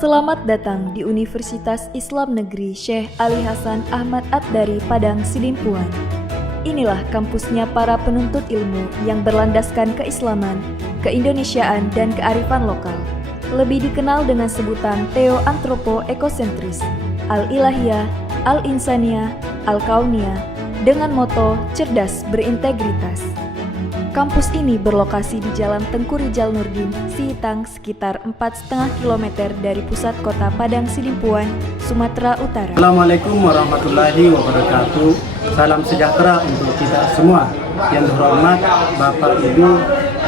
Selamat datang di Universitas Islam Negeri Syekh Ali Hasan Ahmad At-Dari Padang Sidimpuan. Inilah kampusnya para penuntut ilmu yang berlandaskan keislaman, keindonesiaan, dan kearifan lokal. Lebih dikenal dengan sebutan Theo-Antropo-Ekosentris, Al-Ilahiyah, Al-Insaniyah, Al-Kauniyah, dengan moto cerdas berintegritas. Kampus ini berlokasi di Jalan Tengku Rijal Nurdin, Sihitang, sekitar 4,5 km dari pusat kota Padang Sidimpuan, Sumatera Utara. Assalamualaikum warahmatullahi wabarakatuh. Salam sejahtera untuk kita semua. Yang terhormat Bapak Ibu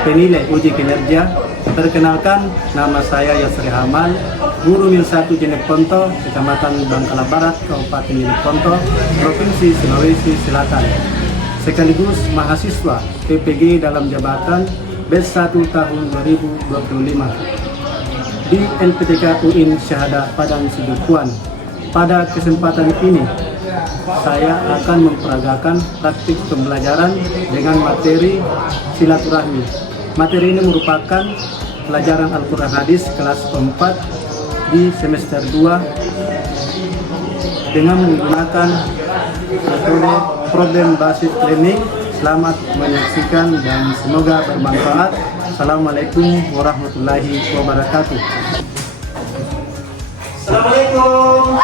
penilai uji kinerja. Perkenalkan, nama saya Yasri Hamal, Guru Mil 1 Jeneponto, Kecamatan Bangkala Barat, Kabupaten Jeneponto, Provinsi Sulawesi Selatan. Sekaligus mahasiswa PPG dalam jabatan batch 1 tahun 2025 di LPTK UIN Syahada Padang Sidimpuan. Pada kesempatan ini, saya akan memperagakan praktik pembelajaran dengan materi silaturahmi. Materi ini merupakan pelajaran Al-Quran Hadis kelas 4 di semester 2 dengan menggunakan metode problem based learning. Selamat menyaksikan dan semoga bermanfaat. Assalamualaikum warahmatullahi wabarakatuh. Assalamualaikum.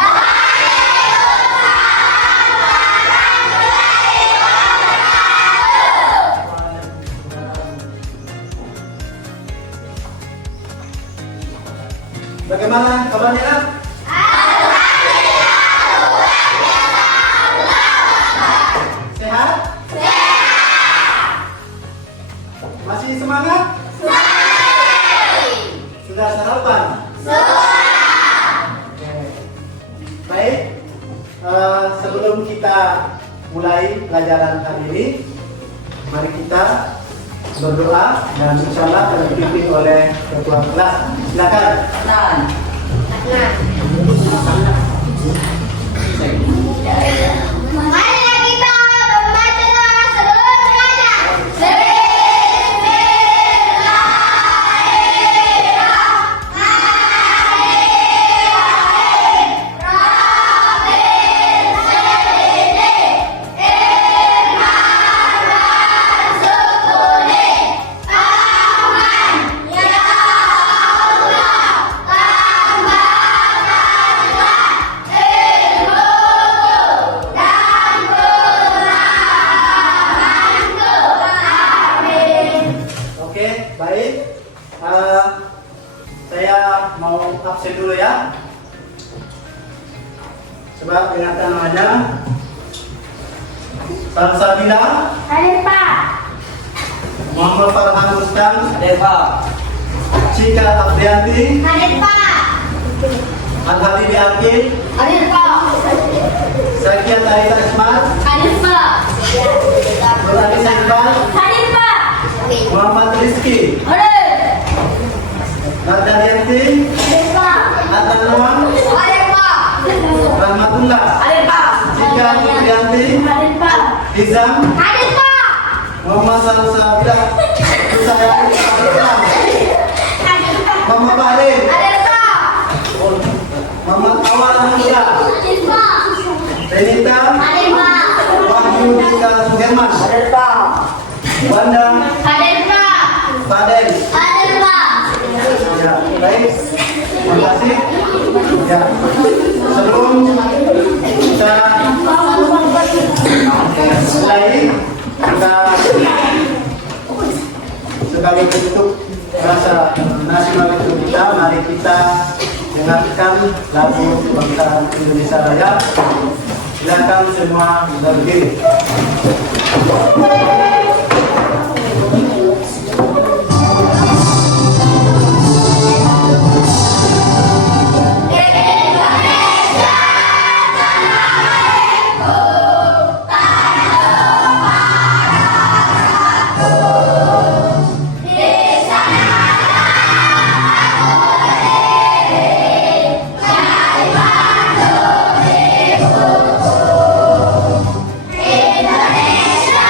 Bagaimana kabarnya? Sehat? Masih semangat? Sudah sarapan? Baik, sebelum kita mulai pelajaran kali ini, mari kita berdoa dan insyaallah terpimpin oleh ketua kelas. Silakan. Baik, saya mau absen dulu ya. Coba dengarkan namanya. Salsabila. Hadir Pak. Muhammad Farhan Rustam. Hadir Pak. Cika Aprianti. Hadir Pak. Al-Habib Akil. Hadir Pak. Zakia Tarita Ismat. Hadir Pak. Nurani Saibal. Hadir Pak. Muhammad Rizki. Hadir. Nardanianti. Hadir Pak. Adnan Noam. Hadir Pak. Rahmatullah. Hadir Pak. Cika Aprianti. Hadir Pak. Hizam. Hadir Pak. Muhammad Salsabila. Usayani Abdullah. Hadir Pak. Muhammad Bahrin. Hadir Pak. Muhammad Awal Hamzah. Hadir Pak. Renita. Hadir Pak. Wahyu Dika Suherman. Hadir Pak. Wanda. Hadir Pak. Paden. Hadir Pak. Ya, baik. Terima kasih. Ya, sebelum kita mulai, kita sebagai bentuk rasa nasional itu kita, mari kita dengarkan lagu kebangsaan Indonesia Raya. Silakan semua berdiri. Indonesia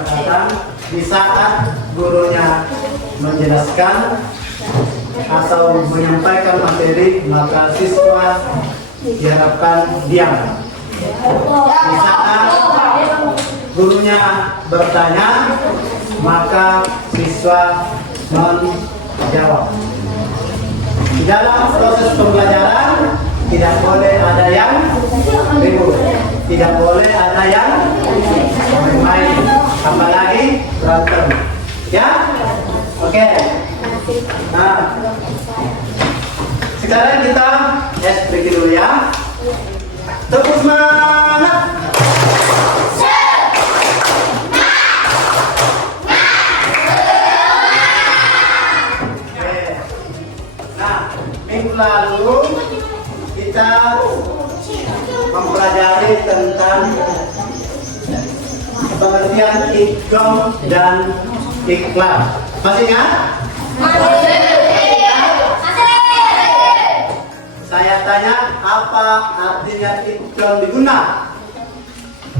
kadang-kadang di saat gurunya menjelaskan atau menyampaikan materi, maka siswa diharapkan diam. Di saat gurunya bertanya, maka siswa menjawab. Di dalam proses pembelajaran tidak boleh ada yang ribut, tidak boleh ada yang main-main, apalagi berantem. Ya, oke. Nah, sekarang kita break dulu ya. Tepuk semangat. Minggu lalu kita mempelajari tentang pengertian idgham dan ikhlas. Masih ingat? Saya tanya, apa artinya idgham diguna?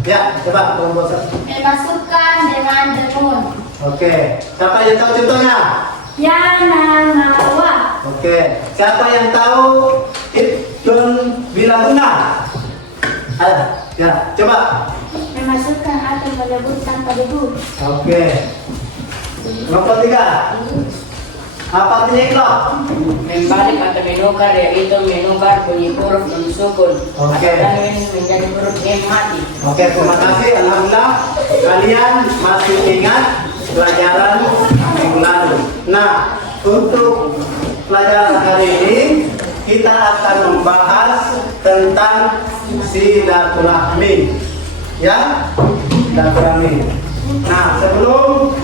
Ya, coba kelompok. Memasukkan dengan dengung. Oke, siapa yang tahu contohnya? Yanamawa. Oke, siapa yang tahu idgham bila guna? Ayo, ya, coba. Memasukkan atau menyebut tanpa debu. Oke. Nomor 3. Apa artinya ikhlas? Membalik atau menukar, yaitu menukar bunyi huruf non sukun Oke. atau tanwin menjadi huruf yang mati. Oke, terima kasih. Alhamdulillah kalian masih ingat pelajaran minggu lalu. Nah, untuk pelajaran hari ini kita akan membahas tentang silaturahmi. Ya, silaturahmi. Nah, sebelum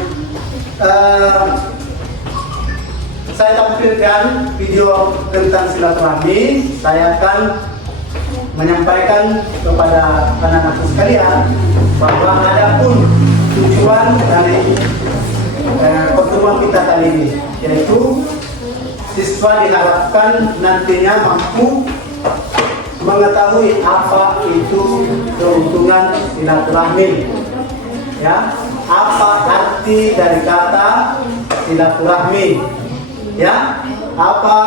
saya tampilkan video tentang silaturahmi, saya akan menyampaikan kepada anak-anak sekalian bahwa ada pun tujuan dari pertemuan kita kali ini, yaitu siswa diharapkan nantinya mampu mengetahui apa itu keuntungan silaturahmi, ya, apa arti dari kata silaturahmi, ya, apa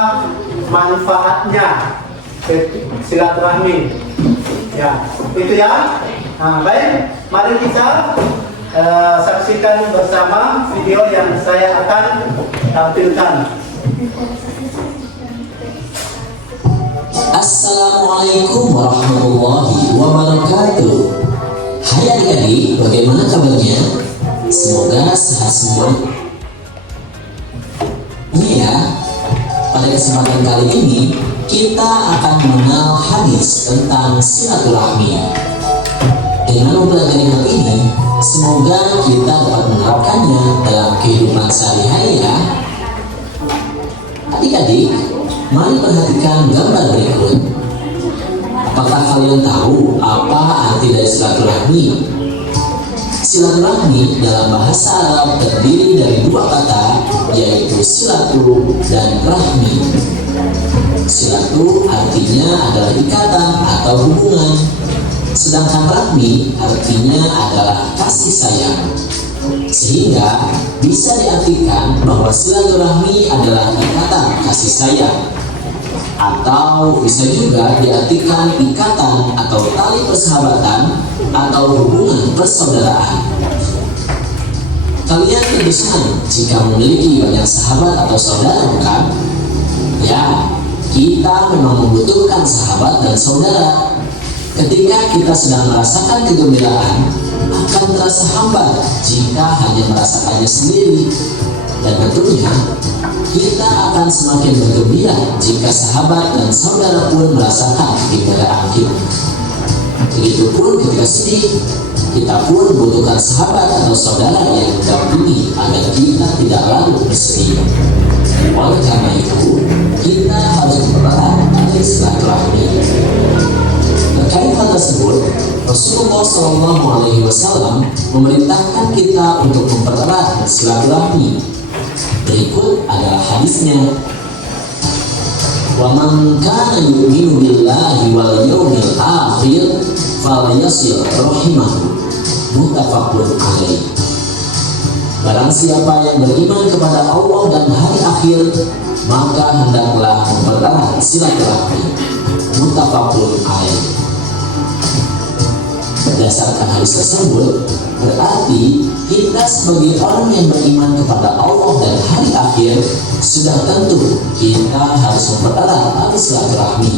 manfaatnya silaturahmi, ya, itu ya. Nah, baik, mari kita saksikan bersama video yang saya akan tampilkan. Assalamualaikum warahmatullahi wabarakatuh. Hai adik-adik, bagaimana kabarnya? Semoga sehat semua. Iya, pada kesempatan kali ini kita akan mengenal hadis tentang silaturahmi. Dengan mempelajari hal ini, semoga kita dapat menerapkannya dalam kehidupan sehari-hari ya. Adik-adik, mari perhatikan gambar berikut. Apakah kalian tahu apa arti dari silaturahmi? Silaturahmi dalam bahasa Arab terdiri dari dua kata, yaitu silatu dan rahmi. Silatu artinya adalah ikatan atau hubungan, sedangkan rahmi artinya adalah kasih sayang. Sehingga bisa diartikan bahwa silaturahmi adalah ikatan kasih sayang, atau bisa juga diartikan ikatan atau tali persahabatan atau hubungan persaudaraan. Kalian tentu senang jika memiliki banyak sahabat atau saudara, bukan? Ya, kita memang membutuhkan sahabat dan saudara. Ketika kita sedang merasakan kegembiraan, akan terasa hambar jika hanya merasakannya sendiri. Dan tentunya kita akan semakin bergembira jika sahabat dan saudara pun merasakan kegembiraan kita. Begitupun ketika sedih, kita pun membutuhkan sahabat atau saudara yang mendampingi agar kita tidak lalu bersedih. Oleh karena itu, kita harus mempererat tali silaturahmi. Terkait hal tersebut, Rasulullah SAW memerintahkan kita untuk mempererat silaturahmi. Berikut adalah hadisnya. Wa man kana yu'minu billahi wal yawmil akhir falyasil rahimahu. Muttafaqun alaih. Barang siapa yang beriman kepada Allah dan hari akhir, maka hendaklah mempererat silaturahmi. Muttafaqun alaih. Berdasarkan hadis tersebut, berarti kita sebagai orang yang beriman kepada Allah dan hari akhir, sudah tentu kita harus mempererat tali silaturahmi.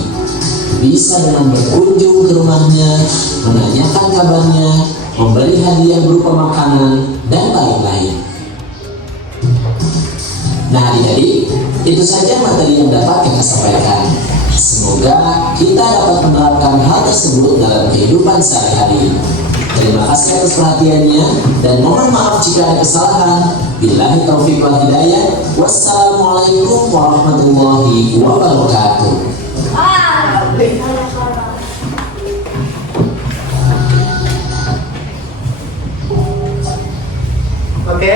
Bisa dengan berkunjung ke rumahnya, menanyakan kabarnya, memberi hadiah berupa makanan, dan lain-lain. Nah adik-adik, itu saja materi yang dapat kita sampaikan. Semoga kita dapat menerapkan hal tersebut dalam kehidupan sehari-hari. Terima kasih atas perhatiannya dan mohon maaf jika ada kesalahan. Billahi taufiq wal hidayah. Wassalamualaikum warahmatullahi wabarakatuh. Oke,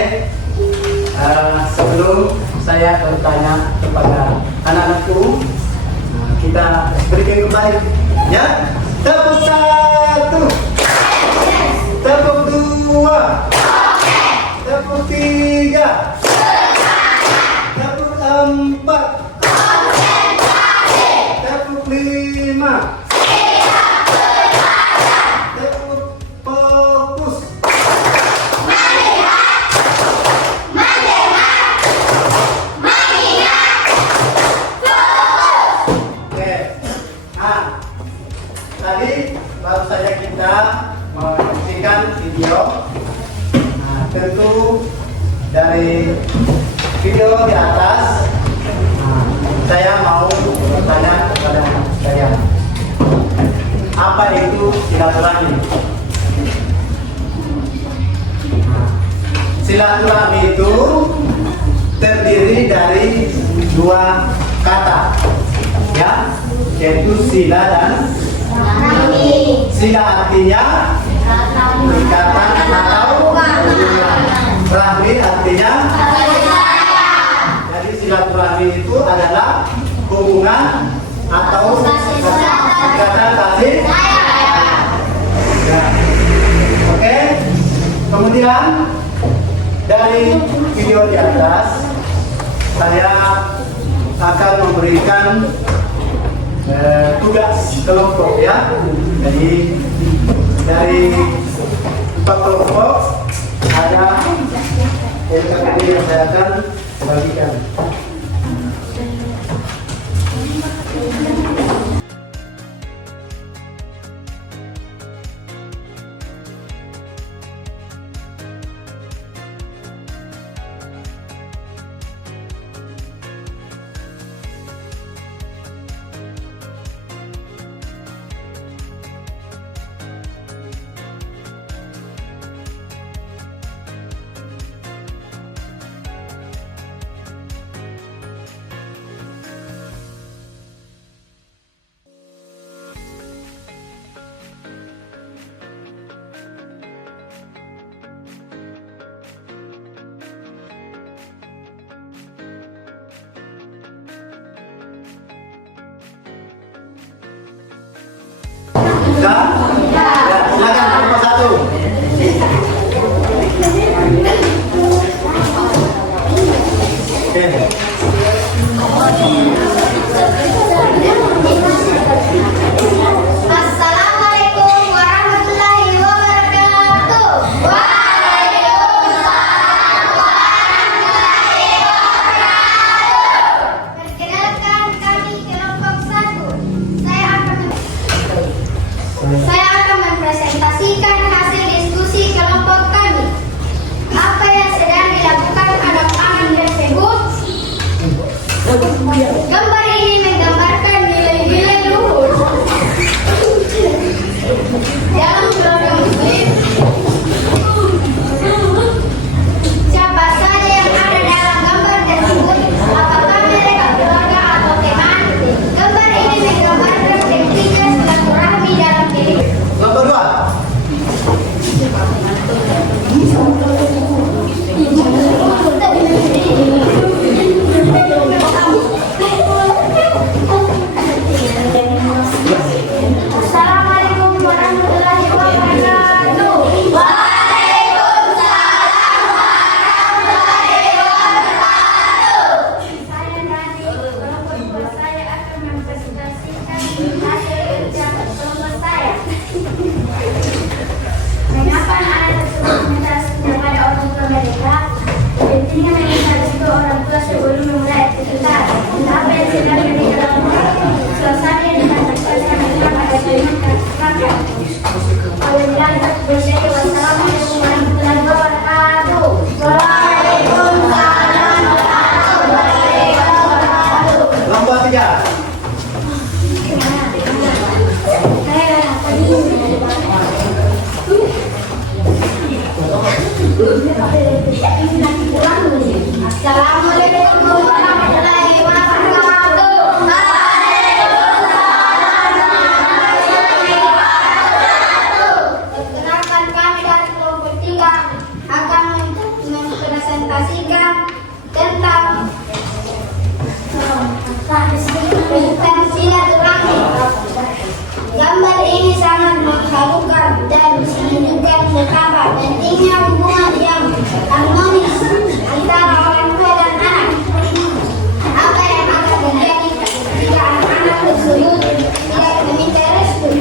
sebelum saya bertanya kepada anak-anakku, kita berikan kembali, ya. Tepuk satu, tepuk dua, tepuk tiga, tepuk empat, tepuk lima, tepuk fokus. Tadi baru saja kita menyaksikan video. Nah, tentu dari video di atas, saya mau bertanya kepada saya, apa itu silaturahmi? Silaturahmi itu terdiri dari dua kata, ya, yaitu sila dan sila artinya ikatan atau hubungan. Rahmi artinya, jadi silaturahmi itu adalah hubungan atau ikatan kasih. Ya. Oke. Kemudian dari video di atas saya akan memberikan tugas kelompok, ya. Jadi dari 4 kelompok ada LKPD yang saya akan bagikan. Assalamualaikum warahmatullahi wabarakatuh. Perkenalkan, kami dari kelompok 3 akan mempresentasikan tentang silaturahmi. Gambar ini sangat mengharukan dan menunjukkan betapa pentingnya hubungan yang harmonis antara orang tua dan anak. Apa yang akan terjadi jika anak-anak tersebut tidak meminta restu?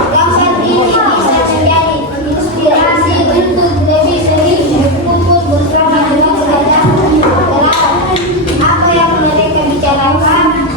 Gambar ini bisa menjadi inspirasi untuk lebih sering berkumpul bersama dengan saudara kerabat. Apa yang mereka bicarakan?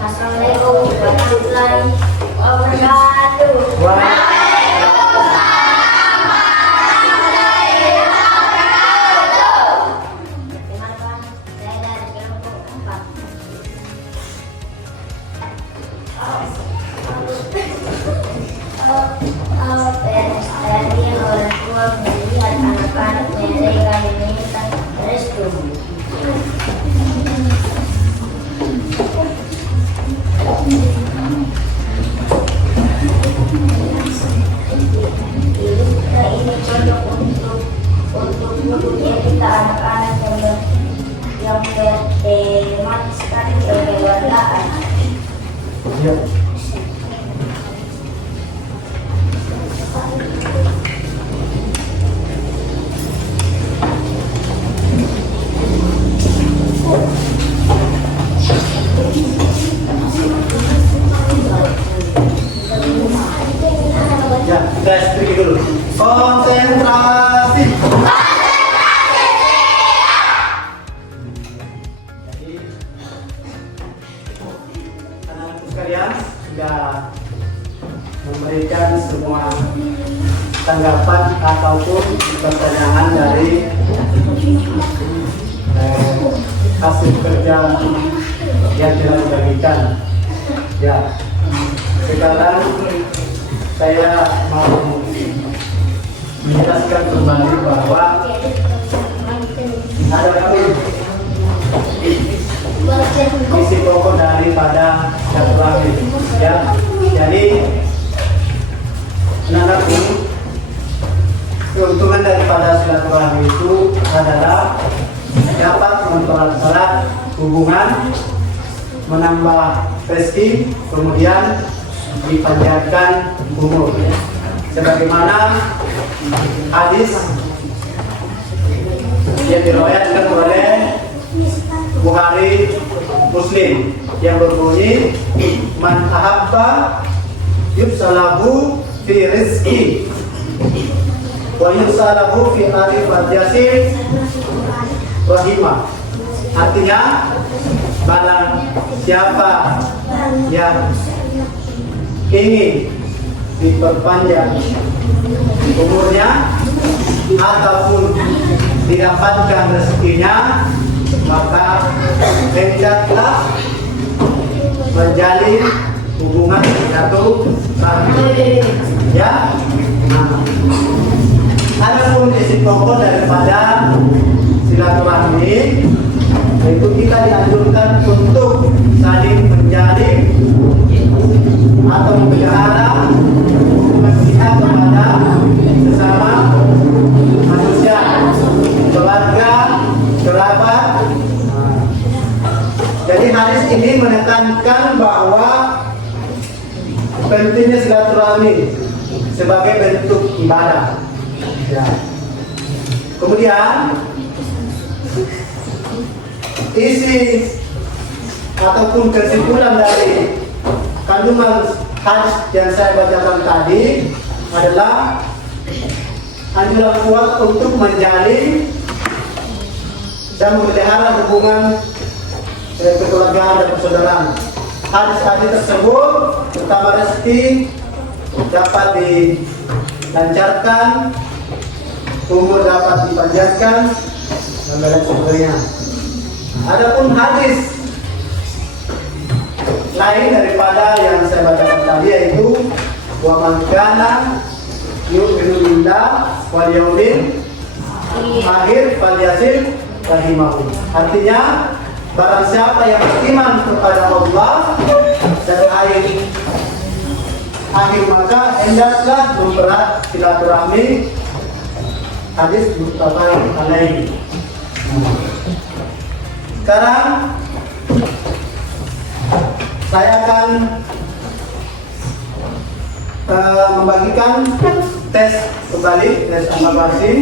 Assalamualaikum warahmatullahi wabarakatuh. Saya dari kelompok 4. Tadi orang tua melihat anak-anak mereka meminta restu. Ini cocok untuk mendidik kita anak-anak yang bertematiskan kekeluargaan. Ya, kita strik dulu. Konsentrasi. Jadi, anak-anak sekalian sudah memberikan semua tanggapan ataupun pertanyaan dari hasil kerja yang telah dibagikan. Ya, sekarang saya mau menjelaskan kembali bahwa ada isi pokok daripada silaturahmi. Ya, jadi anak-anakku, keuntungan daripada silaturahmi itu adalah dapat mempererat hubungan, menambah rezeki, kemudian dipanjangkan umur. Sebagaimana hadis yang diriwayatkan oleh Bukhari Muslim yang berbunyi, man ahabba yubsalahu fi rizki wa yubsalahu fi arifat yasin rahimah. Artinya, barang siapa yang ingin diperpanjang umurnya ataupun didapatkan rezekinya, maka hendaklah menjalin hubungan silaturahmi. Ya, adapun isi pokok daripada silaturahmi itu kita dianjurkan untuk saling menjalin atau memelihara hubungan kita kepada sesama manusia, keluarga, kerabat. Jadi hadis ini menekankan bahwa pentingnya silaturahmi sebagai bentuk ibadah. Ya. Kemudian isi ataupun kesimpulan dari kandungan hadis yang saya bacakan tadi adalah anjuran kuat untuk menjalin dan memelihara hubungan kekeluargaan dan persaudaraan. Hadis-hadis tersebut terutama rezeki dapat dilancarkan, umur dapat dipanjangkan, dan lain sebagainya. Adapun hadis lain daripada yang saya bacakan tadi yaitu wa man kana yu'minu billah wal yaumil akhir falyasil rahimahu. Artinya barang siapa yang beriman kepada Allah dan akhir maka hendaklah mempererat silaturahmi. Hadis muttafaq alaihi. Sekarang saya akan membagikan tes kembali, tes aplikasi.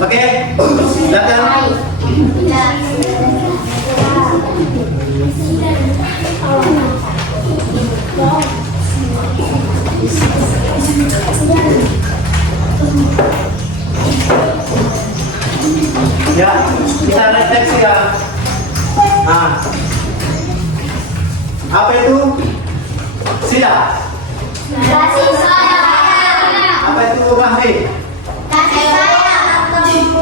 Oke, silakan. Ya, kita refleksi ya. Nah, apa itu? Sila. Kasih sayang. Apa itu rahmi? Kasih sayang.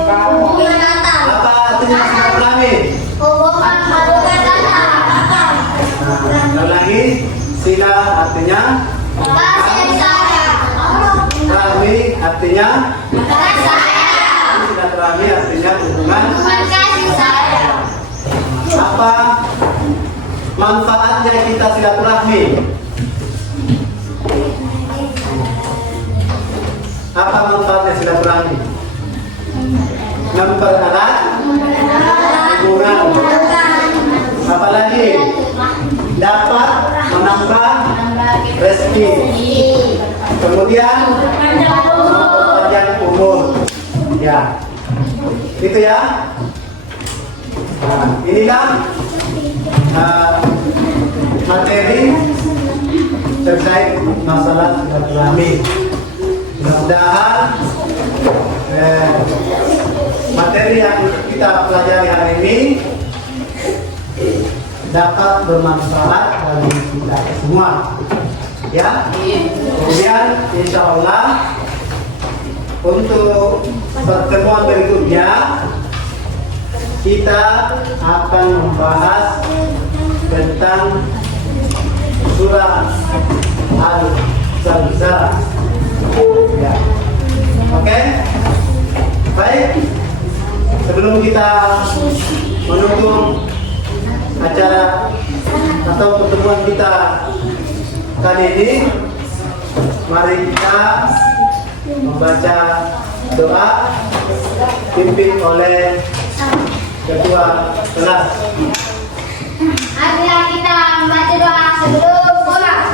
Hubungan Natal. Apa artinya silaturahmi? Hubungan Natal. Nah, lagi sila artinya Kasih sayang. rahmi artinya Kasih sayang. silaturahmi artinya hubungan. Hubungan kasih sayang. Apa manfaatnya kita silaturahmi? Apa manfaatnya silaturahmi? mempererat hubungan. Apalagi dapat menambah rezeki. Kemudian panjang umur. Ya, itu ya. Nah, inilah materi terkait masalah silaturahmi. Mudah-mudahan materi yang kita pelajari hari ini dapat bermanfaat bagi kita semua. Ya. Kemudian insya Allah untuk pertemuan berikutnya kita akan membahas tentang surah Al-Zalzalah. Ya. Oke. Baik. Sebelum kita menutup acara atau pertemuan kita kali ini, mari kita membaca doa dipimpin oleh ketua kelas. Marilah kita membaca doa sebelum pulang.